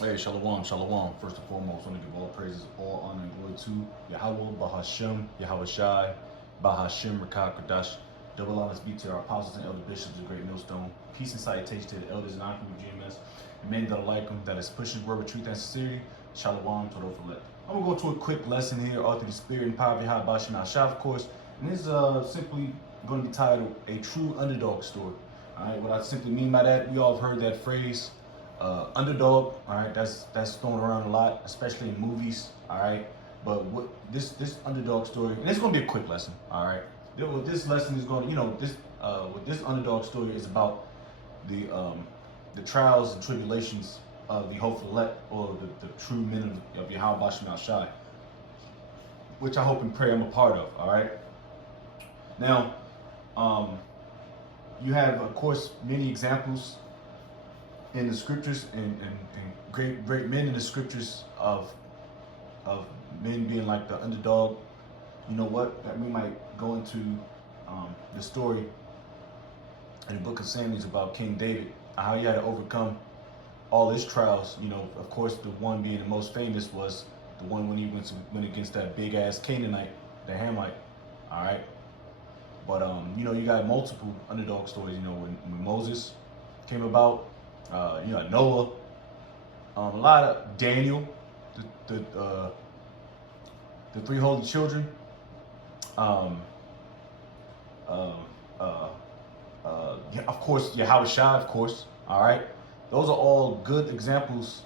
Hey, shalom, shalom. First and foremost, I want to give all praises, all honor, and glory to Yahweh, Bahashem, Yahweh Shai, Bahashem, Rakah, Kadash. Double honors be to our apostles and elder bishops of Great Millstone. Peace and salutation to the elders and Akim of GMS, and men that are like them, that is pushing word with truth and sincerity. Shalom, to those elect. I'm going to go to a quick lesson here, all through the spirit and power of Yahweh, Bahashem, Shai, of course. And this is simply going to be titled A True Underdog Story. All right, what I simply mean by that, we all have heard that phrase. Underdog, all right, that's thrown around a lot, especially in movies, all right. But what this underdog story, and it's going to be a quick lesson, all right. What this lesson is going to, what this underdog story is about the trials and tribulations of the hopeful elect, or the true men of Yahweh Bashem Shai, which I hope and pray I'm a part of, all right. Now, you have, of course, many examples in the scriptures and great men in the scriptures of men being like the underdog. You know what? That we might go into the story in the book of Samuel about King David, how he had to overcome all his trials. You know, of course, the one being the most famous was the one when he went against that big ass Canaanite, the Hamite. All right, but you got multiple underdog stories. You know, when Moses came about. Noah, a lot of Daniel, the three holy children, um, of course, Yahweh Shai, of course, all right? Those are all good examples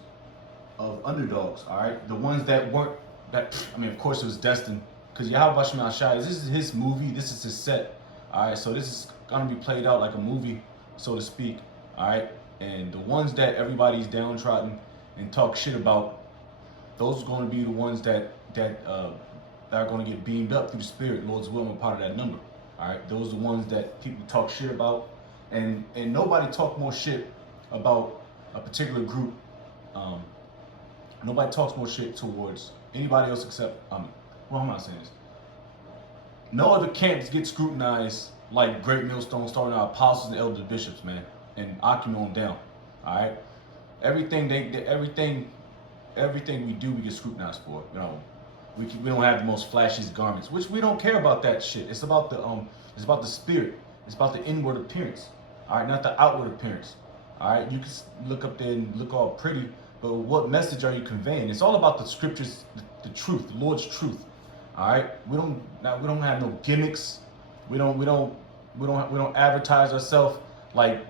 of underdogs, all right? The ones that weren't, of course it was destined, because Yahweh Bashem Shai, this is his movie, this is his set, all right? So this is going to be played out like a movie, so to speak, all right? And the ones that everybody's downtrodden and talk shit about, those are going to be the ones that are going to get beamed up through the spirit. Lord's will, I'm a part of that number. All right, those are the ones that people talk shit about, and nobody talk more shit about a particular group. Nobody talks more shit towards anybody else except well, I'm not saying this. No other camps get scrutinized like Great Millstone, starting our apostles and elder bishops, man, and Akim on down. All right, everything everything we do, we get scrutinized for. You know, we don't have the most flashiest garments, which we don't care about that shit. It's about the spirit. It's about the inward appearance. All right, not the outward appearance. All right, you can look up there and look all pretty, but what message are you conveying? It's all about the scriptures, the truth, the Lord's truth. All right, we don't have no gimmicks. We don't advertise ourselves like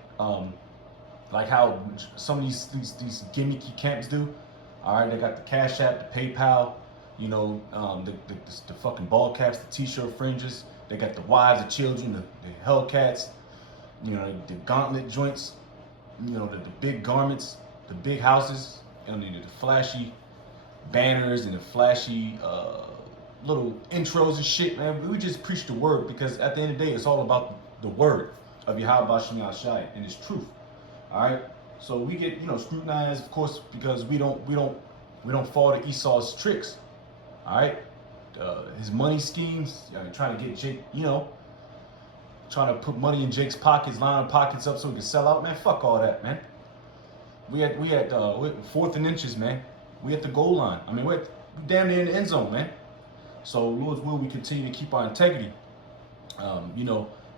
how some of these gimmicky camps do. All right, they got the Cash App, the PayPal, you know, the fucking ball caps, the T-shirt fringes. They got the wives, the children, the Hellcats, you know, the gauntlet joints, you know, the big garments, the big houses, and the flashy banners and the flashy little intros and shit, man. We just preach the word, because at the end of the day, it's all about the word of Yahweh Bashem Shai and His truth. All right, so we get scrutinized, of course, because we don't fall to Esau's tricks. All right, his money schemes, trying to get Jake, trying to put money in Jake's pockets, lining pockets up so he can sell out. Man, fuck all that, man. We're 4th and inches, man. We at the goal line. I mean, we're damn near in the end zone, man. So Lord's will, we continue to keep our integrity,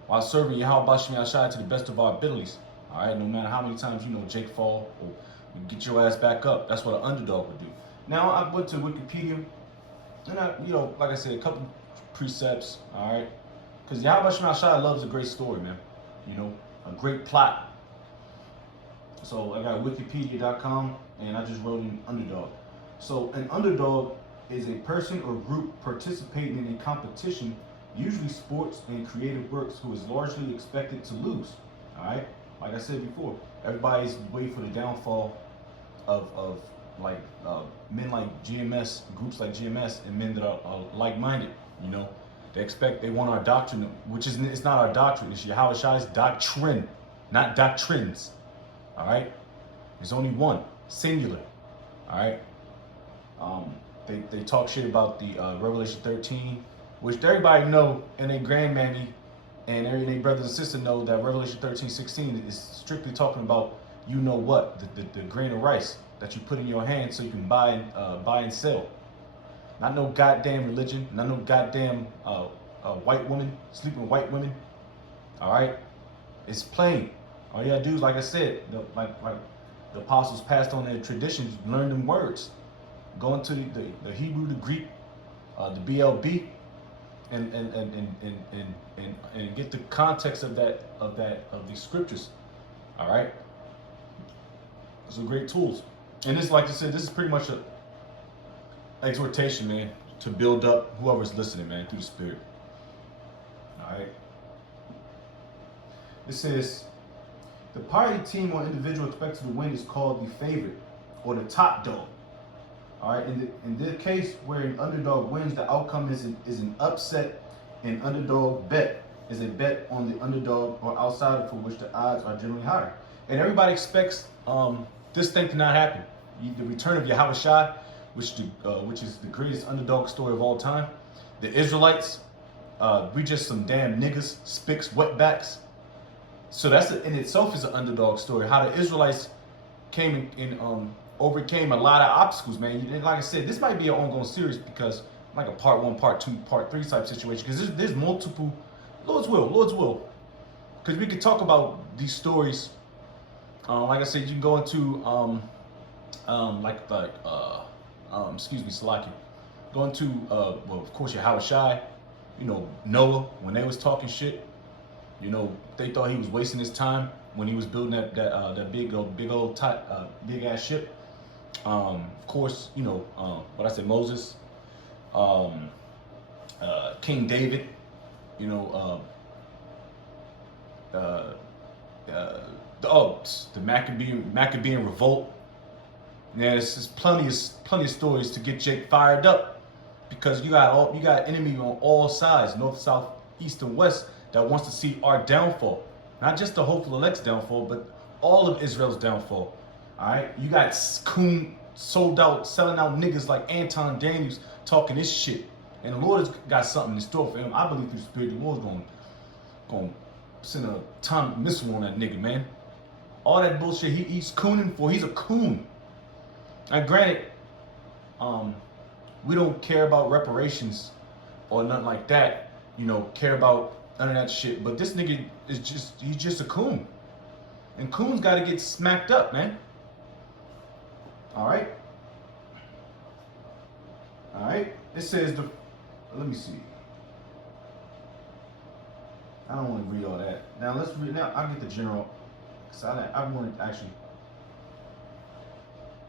while serving Yahweh Bashem Shai to the best of our abilities. All right, no matter how many times Jake fall, or get your ass back up. That's what an underdog would do. Now I went to Wikipedia, and like I said, a couple precepts. All right, because Yahweh Bashem Shai loves a great story, man. A great plot. So I got Wikipedia.com, and I just wrote in underdog. So an underdog is a person or group participating in a competition, usually sports and creative works, who is largely expected to lose. All right, like I said before, everybody's waiting for the downfall of men like GMS, groups like GMS, and men that are like-minded. They want our doctrine, which it's not our doctrine. It's Yahweh Shai's doctrine, not doctrines. All right, there's only one, singular. All right. They talk shit about the Revelation 13, which everybody know, and their grandmammy and their brothers and sisters know that Revelation 13:16 is strictly talking about you know what, the grain of rice that you put in your hand so you can buy and sell. Not no goddamn religion, not no goddamn white woman, sleeping white women. All right, it's plain. All you gotta do is, like I said, like the apostles passed on their traditions, learn them words, go into the Hebrew, the Greek, the BLB, and get the context of these scriptures. All right, those are great tools. And this, like I said, this is pretty much a exhortation, man, to build up whoever's listening, man, through the Spirit. All right. It says, the party team or individual expected to win is called the favorite or the top dog. All right. In the case where an underdog wins, the outcome is an upset. An underdog bet is a bet on the underdog or outsider for which the odds are generally higher. And everybody expects this thing to not happen. The return of Yahweh Shai, which is the greatest underdog story of all time. The Israelites, we just some damn niggas, spicks, wetbacks. So that's in itself is an underdog story. How the Israelites came and overcame a lot of obstacles, man. And like I said, this might be an ongoing series because like a part 1, part 2, part 3 type situation. Because there's multiple, Lord's will. Because we could talk about these stories. Like I said, you can go into excuse me, Salaki. Going to well, of course, Yahweh Shai, Noah, when they was talking shit, they thought he was wasting his time when he was building that big ass ship. Of course, what I said, Moses, King David, the Maccabean revolt. Yeah, there's plenty of stories to get Jake fired up, because you got enemy on all sides, north, south, east, and west, that wants to see our downfall. Not just the hopeful elect's downfall, but all of Israel's downfall. All right, you got coon sold out, selling out niggas like Anton Daniels talking this shit, and the Lord has got something in store for him. I believe through the Spirit, the Lord's going to send a atomic missile on that nigga, man. All that bullshit he's cooning for, he's a coon. Now, granted, we don't care about reparations or nothing like that, care about none of that shit. But this nigga he's just a coon. And coons got to get smacked up, man. All right? All right? It says, let me see. I don't want to read all that. Now, let's read, now I'll get the general, because I want to actually,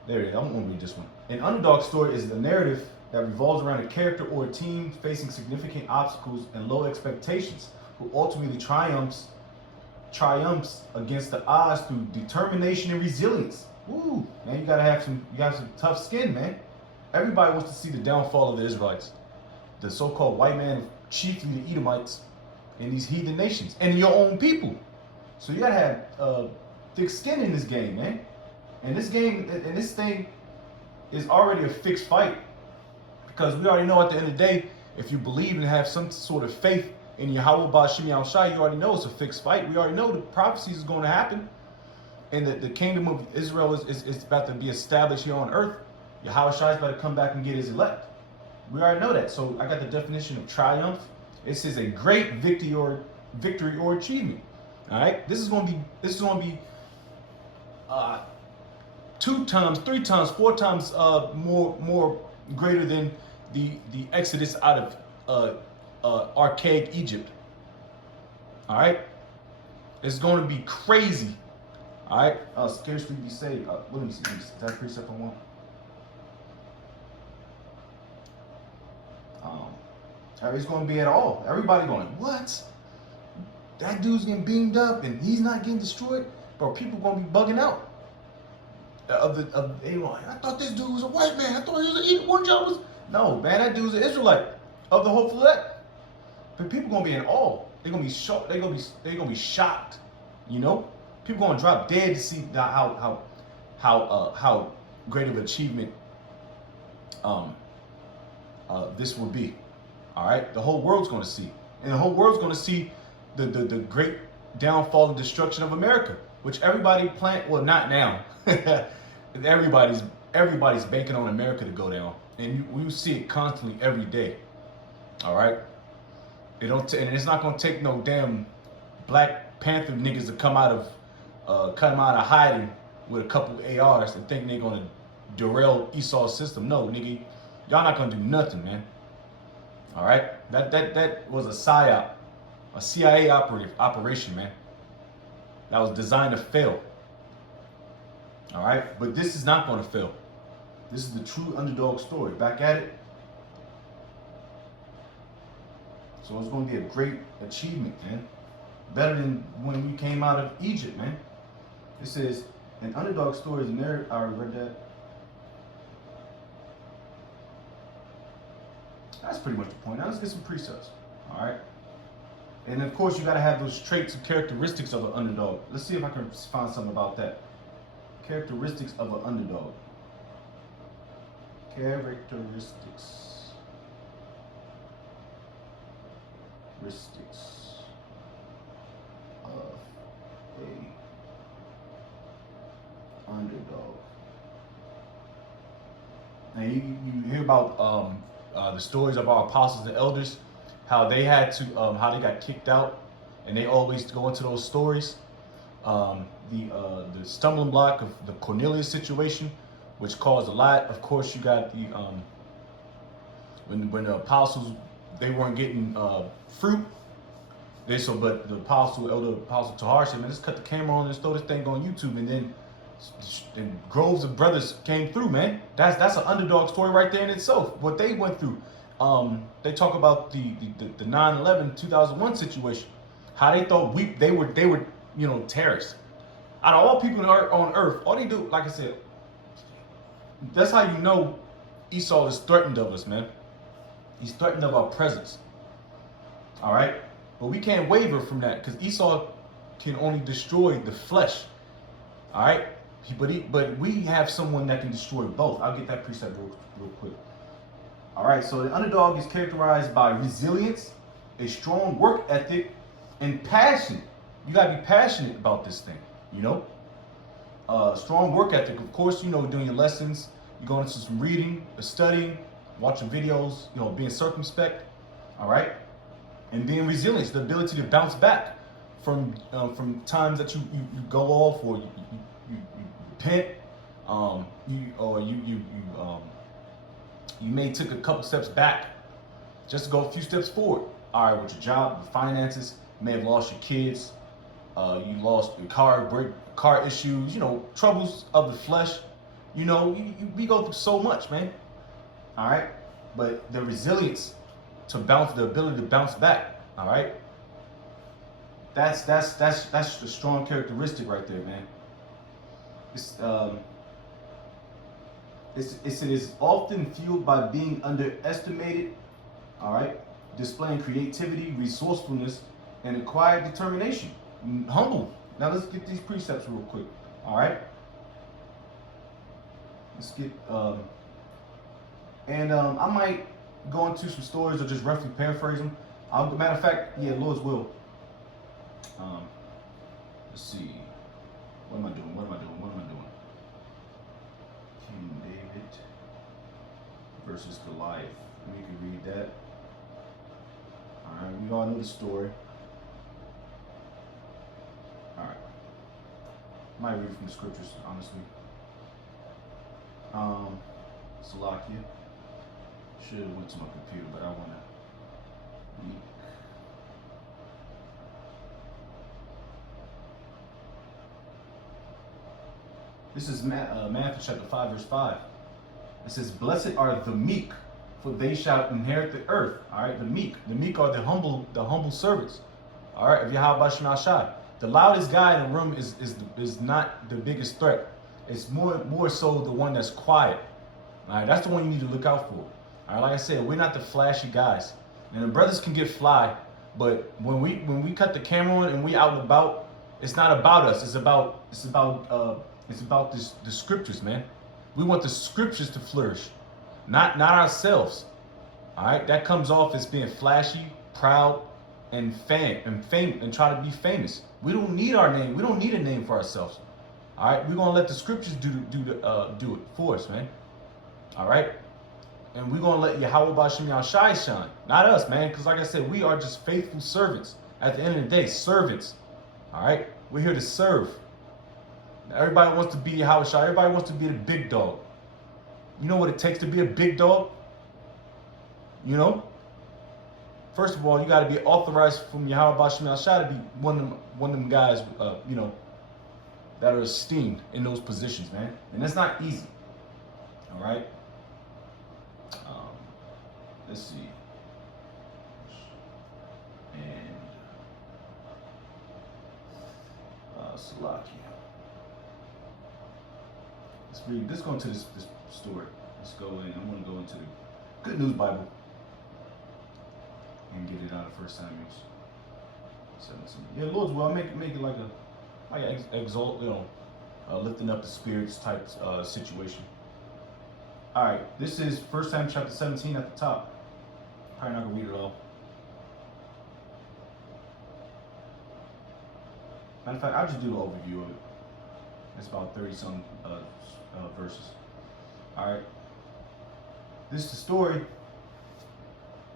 there it is. I want to read this one. An underdog story is the narrative that revolves around a character or a team facing significant obstacles and low expectations, who ultimately triumphs against the odds through determination and resilience. Ooh, man, you got some tough skin, man. Everybody wants to see the downfall of the Israelites, the so-called white man, chiefly the Edomites, in these heathen nations, and your own people. So you gotta have thick skin in this game, man. And this game, and this thing is already a fixed fight, because we already know at the end of the day, if you believe and have some sort of faith in Yahweh Ba'Shem Yahushai, you already know it's a fixed fight. We already know the prophecies is going to happen, and the kingdom of Israel is about to be established here on earth. Yahushai is about to come back and get his elect. We already know that. So I got the definition of triumph. It says a great victory or achievement. All right, this is going to be 2 times, 3 times, 4 times more greater than the exodus out of archaic Egypt. All right, it's going to be crazy. All right, scarcely be saved. Let me see. Is that precept on one? It's going to be at all. Everybody going, what? That dude's getting beamed up and he's not getting destroyed? Bro, people going to be bugging out. I thought this dude was a white man. I thought he was one job was. No, man, that dude's an Israelite of the hopeful elect. But people going to be in awe. They're going to be shocked. They're going to be shocked. People going to drop dead to see how great of an achievement this will be. All right, the whole world's going to see, and the whole world's going to see the great downfall and destruction of America. which everybody plan. Well, not now. everybody's everybody's banking on America to go down, and you see it constantly every day. All right, and it's not gonna take no damn Black Panther niggas to come out of hiding with a couple ARs and think they're gonna derail Esau's system. No, nigga, y'all not gonna do nothing, man. All right, that was a psyop, a CIA operation, man. That was designed to fail. All right, but this is not going to fail. This is the true underdog story. Back at it. So it's going to be a great achievement, man. Better than when we came out of Egypt, man. It says an underdog story is a narrative. I already read that. That's pretty much the point. Now let's get some precepts. All right. And of course, you got to have those traits and characteristics of an underdog. Let's see if I can find something about that. Characteristics of an underdog. Characteristics. Of a underdog. Now you hear about the stories of our apostles and elders, how they had to, how they got kicked out, and they always go into those stories. The stumbling block of the Cornelius situation, which caused a lot. Of course, you got the when the apostles, they weren't getting fruit. But the elder apostle Tahar said, man, let's cut the camera on and throw this thing on YouTube, and then groves of brothers came through, man. That's an underdog story right there in itself. What they went through. They talk about the 9/11 2001 situation. How they thought they were terrorists. Out of all people on earth, all they do, like I said, that's how you know Esau is threatened of us, man. He's threatened of our presence. All right, but we can't waver from that because Esau can only destroy the flesh. All right, but we have someone that can destroy both. I'll get that precept real quick. All right, so the underdog is characterized by resilience, a strong work ethic, and passion. You gotta be passionate about this thing, you know? Strong work ethic, of course, doing your lessons, you're going into some reading, studying, watching videos, being circumspect, all right? And being resilient, the ability to bounce back from times that you go off or you repent, you may take a couple steps back just to go a few steps forward. All right, with your job, with finances, you may have lost your kids, you lost your car issues, troubles of the flesh. We go through so much, man. All right, but the resilience the ability to bounce back. All right, that's a strong characteristic right there, man. It is often fueled by being underestimated, all right, displaying creativity, resourcefulness, and acquired determination. Humble. Now let's get these precepts real quick, all right? Let's get, I might go into some stories or just roughly paraphrase them. Matter of fact, yeah, Lord's will. Let's see. What am I doing? King David versus Goliath. We can read that. All right, we all know the story. All right. Might read from the scriptures, honestly. Salakia. Should have went to my computer, but I want to read. This is Matthew chapter 5, verse 5. It says, "Blessed are the meek, for they shall inherit the earth." All right, the meek. The meek are the humble servants. All right, of Yahweh Shem Shai. The loudest guy in the room is not the biggest threat. It's more so the one that's quiet. All right, that's the one you need to look out for. All right, like I said, we're not the flashy guys, and the brothers can get fly, but when we cut the camera on and we out and about, it's not about us. It's about the scriptures, man. We want the scriptures to flourish, not ourselves. All right, that comes off as being flashy, proud, and fame and try to be famous. We don't need our name. We don't need a name for ourselves. All right, we're gonna let the scriptures do it for us, man. All right, and we're gonna let Yahweh Bashim Yahshai shine, not us, man. Because like I said, we are just faithful servants. At the end of the day, servants. All right, we're here to serve. Everybody wants to be Yahweh Shai. Everybody wants to be the big dog. You know what it takes to be a big dog? You know? First of all, you got to be authorized from Yahweh Bashim Yahshai to be one of them guys, you know, that are esteemed in those positions, man. And that's not easy. All right? Let's see. And Salakia. Let's read. Let's go into this story. Let's go in. I'm going to go into the Good News Bible and get it out of 1 Samuel 17. Yeah, Lord's will. I'll make it like an exalt, you know, lifting up the spirits type situation. All right, this is 1 Samuel chapter 17 at the top. Probably not gonna read it all. Matter of fact, I'll just do an overview of it. It's about 30-some verses. All right. This is the story,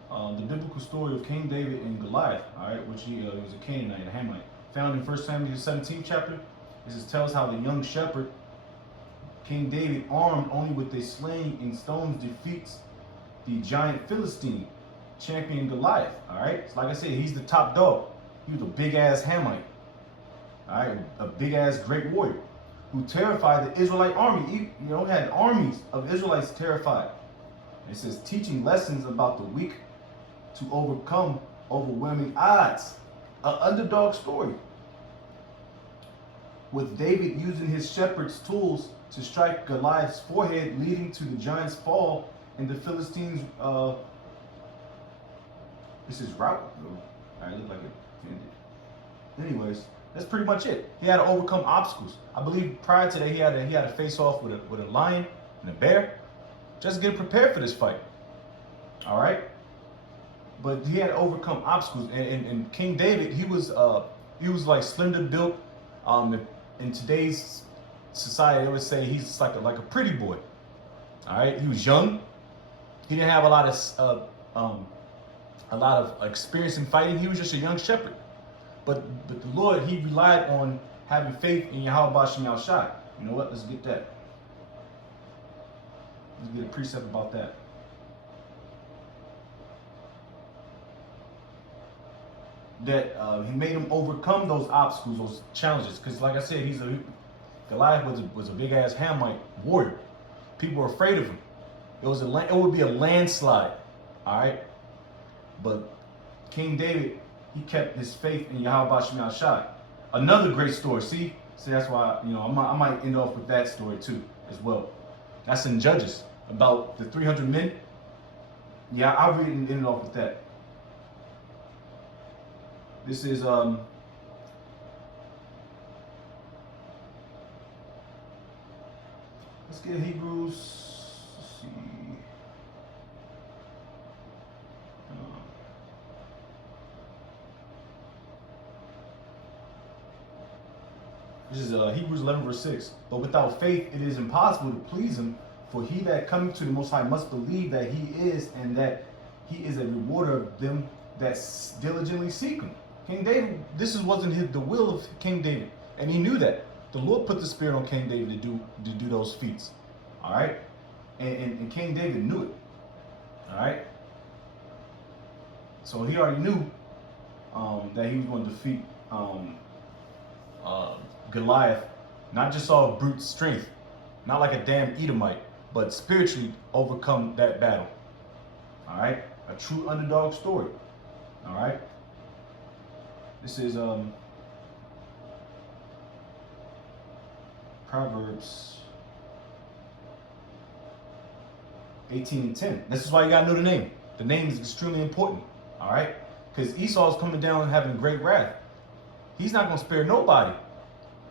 the biblical story of King David and Goliath. All right, which he was a Canaanite, a Hamite. Found in 1 Samuel 17 chapter. This tells how the young shepherd, King David, armed only with a sling and stones, defeats the giant Philistine champion Goliath. All right, so like I said, he's the top dog. He was a big ass Hamite. All right, a big ass great warrior who terrified the Israelite army. He, you know, had armies of Israelites terrified. It says teaching lessons about the weak to overcome overwhelming odds. An underdog story. With David using his shepherd's tools to strike Goliath's forehead, leading to the giant's fall and the Philistines' this is route. I look like it ended. Anyways, that's pretty much it. He had to overcome obstacles. I believe prior to that, he had to face off with a lion and a bear, just get prepared for this fight. All right, but he had to overcome obstacles. And King David, he was like slender built. In today's society, they would say he's like a pretty boy. All right, he was young. He didn't have a lot of experience in fighting. He was just a young shepherd. But the Lord, he relied on having faith in Yahweh Bashim Yahshai. You know what? Let's get that. Let's get a precept about that. That he made him overcome those obstacles, those challenges. Because like I said, Goliath was a big ass Hamite warrior. People were afraid of him. It would be a landslide. All right. But King David, he kept his faith in Yahweh Bashim Yahshai. Another great story. See, that's why, you know, I might end off with that story too as well. That's in Judges about the 300 men. Yeah, I'll read it and end off with that. This is let's get Hebrews. Let's see. This is Hebrews 11 verse 6. But without faith it is impossible to please him, for he that cometh to the Most High must believe that he is, and that he is a rewarder of them that diligently seek him. King David, wasn't the will of King David, and he knew that. The Lord put the spirit on King David to do those feats. All right, and King David knew it. All right, so he already knew that he was going to defeat Goliath, not just off brute strength, not like a damn Edomite, but spiritually overcome that battle. All right, a true underdog story. All right. This is Proverbs 18:10. This is why you gotta know the name. The name is extremely important. All right, because Esau's coming down and having great wrath. He's not gonna spare nobody.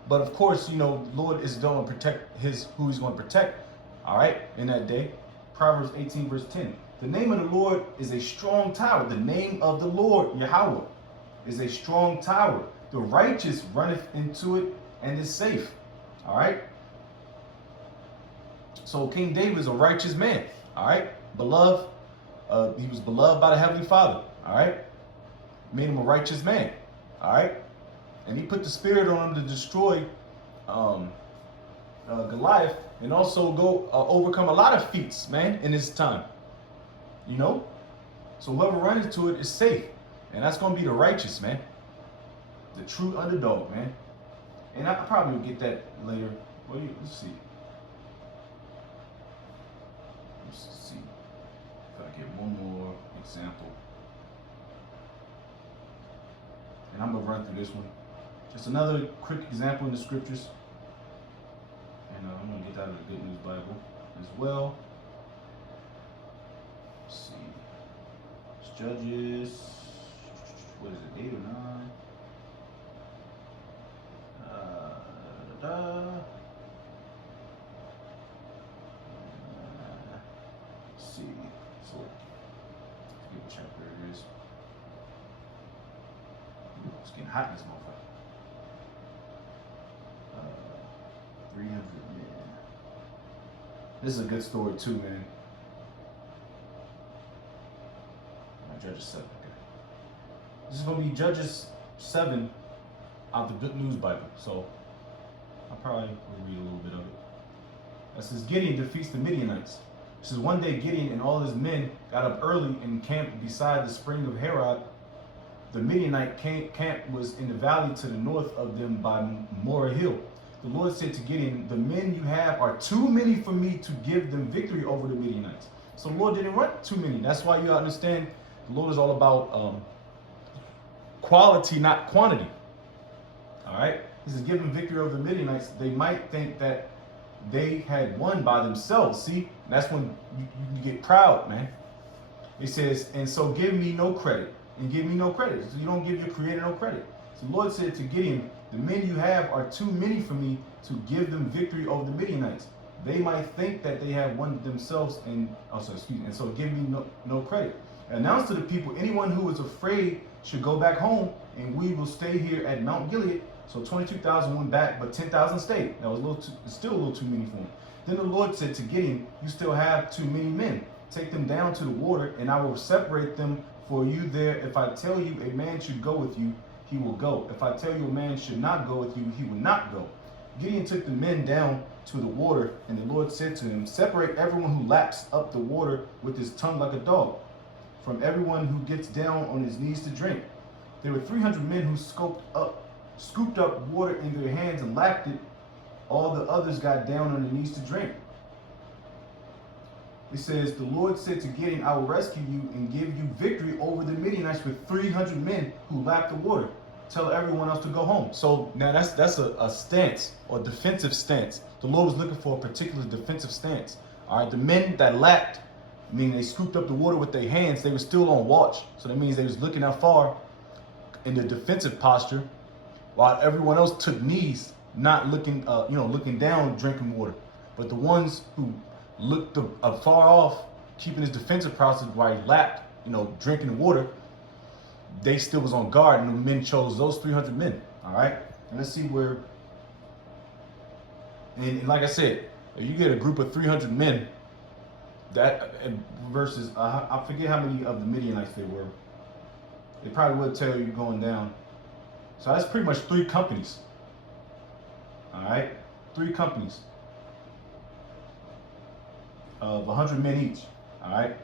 But of course, you know, the Lord is going to protect who he's going to protect. All right, in that day. Proverbs 18 verse 10. The name of the Lord is a strong tower. The name of the Lord, Yahweh, is a strong tower. The righteous runneth into it and is safe. All right. So King David is a righteous man. All right. Beloved. He was beloved by the Heavenly Father. All right. Made him a righteous man. All right. And he put the spirit on him to destroy Goliath and also go overcome a lot of feats, man, in his time. You know? So whoever runs into it is safe. And that's going to be the righteous, man. The true underdog, man. And I probably will get that later. Well, let's see. Let's see if I get one more example. And I'm going to run through this one. Just another quick example in the scriptures. And I'm going to get out of the Good News Bible as well. Let's see. It's Judges. What is it, 8 or 9? Let's see. So, let's get what chapter it is. It's getting hot in this motherfucker. 300 men. This is a good story too, man. Judges 7. Okay. This is going to be Judges 7 out of the Good News Bible. So I probably will read a little bit of it. It says Gideon defeats the Midianites. It says one day Gideon and all his men got up early and camped beside the spring of Harod. The Midianite camp was in the valley to the north of them by Morah Hill. The Lord said to Gideon, the men you have are too many for me to give them victory over the Midianites. So the Lord didn't want too many. That's why you understand the Lord is all about quality, not quantity. All right? He says, give them victory over the Midianites. They might think that they had won by themselves. See, that's when you get proud, man. It says, and so give me no credit. And give me no credit. So you don't give your creator no credit. So the Lord said to Gideon, the men you have are too many for me to give them victory over the Midianites. They might think that they have won themselves and so give me no credit. Announce to the people, anyone who is afraid should go back home, and we will stay here at Mount Gilead. So 22,000 went back, but 10,000 stayed. That was still a little too many for them. Then the Lord said to Gideon, you still have too many men. Take them down to the water, and I will separate them for you there. If I tell you a man should go with you, he will go. If I tell you a man should not go with you, he will not go. Gideon took the men down to the water, and the Lord said to him, separate everyone who laps up the water with his tongue like a dog, from everyone who gets down on his knees to drink. There were 300 men who scooped up water in their hands and lapped it. All the others got down on their knees to drink. It says, the Lord said to Gideon, I will rescue you and give you victory over the Midianites with 300 men who lapped the water. Tell everyone else to go home. So now that's a stance or defensive stance. The Lord was looking for a particular defensive stance. All right, the men that lapped, meaning they scooped up the water with their hands, they were still on watch. So that means they was looking out far in the defensive posture, while everyone else took knees, not looking, looking down, drinking water. But the ones who looked far off, keeping his defensive posture while he lapped, drinking the water, they still was on guard, and the men chose those 300 men. All right, and let's see where. And like I said, if you get a group of 300 men, that versus I forget how many of the Midianites there were. They probably would tell you going down. So that's pretty much 3 companies. All right, 3 companies of 100 men each. All right,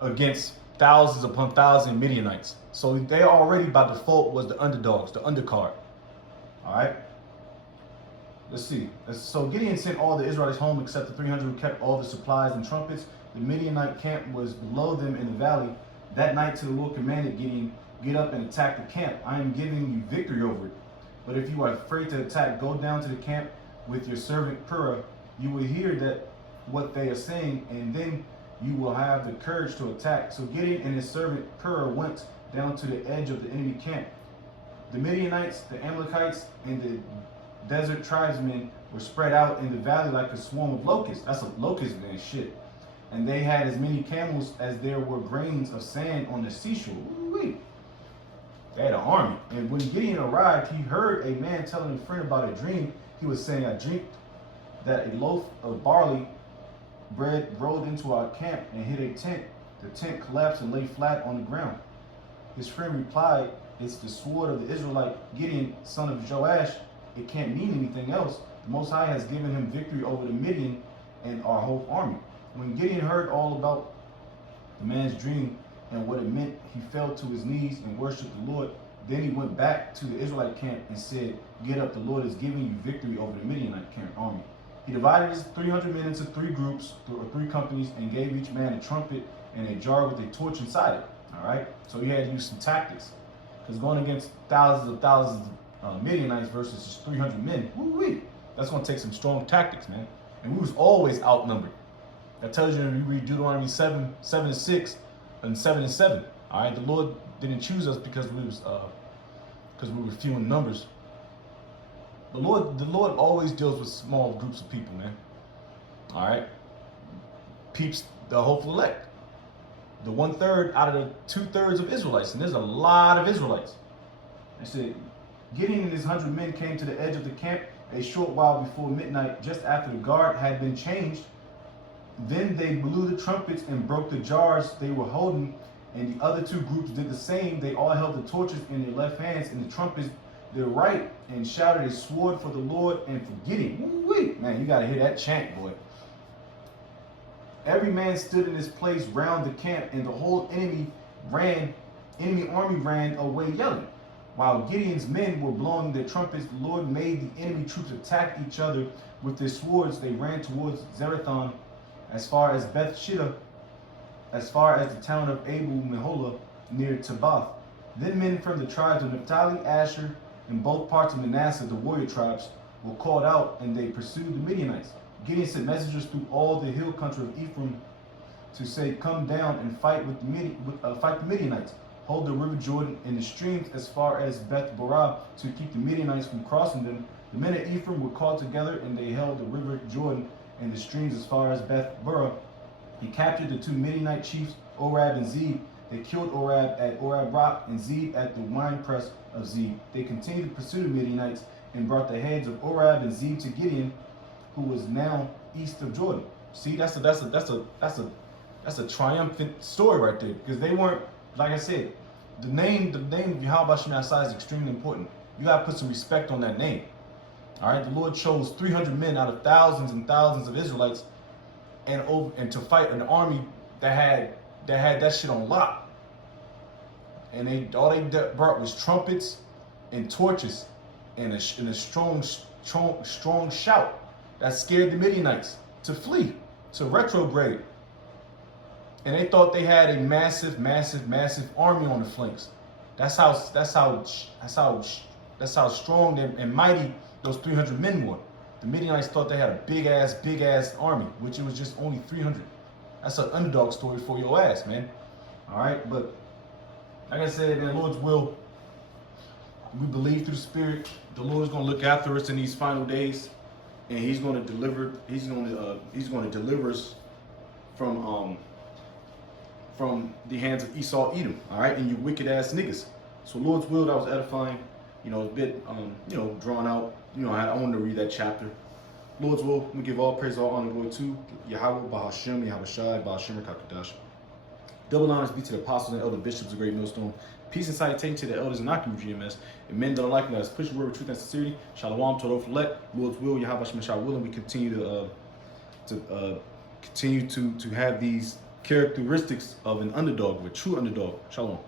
against thousands upon thousands Midianites. So they already by default was the underdogs, the undercard. All right. Let's see. So Gideon sent all the Israelites home except the 300 who kept all the supplies and trumpets. The Midianite camp was below them in the valley. That night the Lord commanded Gideon, get up and attack the camp. I am giving you victory over it. But if you are afraid to attack, go down to the camp with your servant Purah. You will hear that what they are saying, and then you will have the courage to attack. So Gideon and his servant Purah went down to the edge of the enemy camp. The Midianites, the Amalekites, and the desert tribesmen were spread out in the valley like a swarm of locusts. That's a locust, man, shit. And they had as many camels as there were grains of sand on the seashore. Ooh-wee. They had an army. And when Gideon arrived, he heard a man telling a friend about a dream. He was saying, I dreamed that a loaf of barley bread rolled into our camp and hit a tent. The tent collapsed and lay flat on the ground. His friend replied, it's the sword of the Israelite Gideon, son of Joash. It can't mean anything else. The Most High has given him victory over the Midian and our whole army. When Gideon heard all about the man's dream and what it meant, he fell to his knees and worshiped the Lord. Then he went back to the Israelite camp and said, get up, the Lord is giving you victory over the Midianite camp army. He divided his 300 men into 3 groups, or 3 companies, and gave each man a trumpet and a jar with a torch inside it. All right? So he had to use some tactics. Because going against thousands of Midianites versus just 300 men, woo-wee, that's going to take some strong tactics, man. And we was always outnumbered. That tells you when you read Deuteronomy 7:6, and 7:7. All right, the Lord didn't choose us because we were few in numbers. The Lord always deals with small groups of people, man. All right, peeps the hopeful elect, the 1/3 out of the 2/3 of Israelites, and there's a lot of Israelites. I said, Gideon and his 100 men came to the edge of the camp a short while before midnight, just after the guard had been changed. Then they blew the trumpets and broke the jars they were holding, and the other 2 groups did the same. They all held the torches in their left hands and the trumpets their right, and shouted a sword for the Lord and for Gideon. Woo-wee. Man, you gotta hear that chant, boy. Every man stood in his place round the camp, and the whole enemy army ran away yelling. While Gideon's men were blowing their trumpets, the Lord made the enemy troops attack each other with their swords. They ran towards Zerathon, as far as Beth Shittah, as far as the town of Abel Meholah near Tabbath. Then men from the tribes of Naphtali, Asher, and both parts of Manasseh, the warrior tribes, were called out, and they pursued the Midianites. Gideon sent messengers through all the hill country of Ephraim to say, come down and fight with the Midianites. Hold the river Jordan and the streams as far as Beth Barah to keep the Midianites from crossing them. The men of Ephraim were called together, and they held the river Jordan and the streams as far as Beth Barah. He captured the 2 Midianite chiefs, Orab and Zeb. They killed Orab at Orab Rock and Zeb at the winepress of Zeb. They continued to pursue the Midianites and brought the heads of Orab and Zeb to Gideon, who was now east of Jordan. See, that's a triumphant story right there, because they weren't, like I said, the name of Yahweh Shemai is extremely important. You gotta put some respect on that name. All right, the Lord chose 300 men out of thousands and thousands of Israelites, and to fight an army that had that shit on lock. And all they brought was trumpets and torches and a strong shout that scared the Midianites to flee, to retrograde. And they thought they had a massive army on the flanks. That's how strong and mighty those 300 men were. The Midianites thought they had a big ass army, which it was just only 300. That's an underdog story for your ass, man. All right, but like I said, in the Lord's will, we believe through the Spirit, the Lord is going to look after us in these final days, and He's going to deliver. He's going to deliver us from the hands of Esau, Edom. All right, and you wicked ass niggas. So Lord's will, that was edifying. You know, a bit drawn out. You know, I wanted to read that chapter. Lord's will, we give all praise, all honor, glory to Yahweh, Bahashem, Yahweh Shai, Bahashem, Kakadash. Double honors be to the apostles and elder bishops of Great Millstone. Peace and salutation to the elders and Akim GMS. And men that are like us, push the word of truth and sincerity. Shalom to the elect. Lord's will, Yahweh Shai will, and we continue to have these characteristics of an underdog, of a true underdog. Shalom.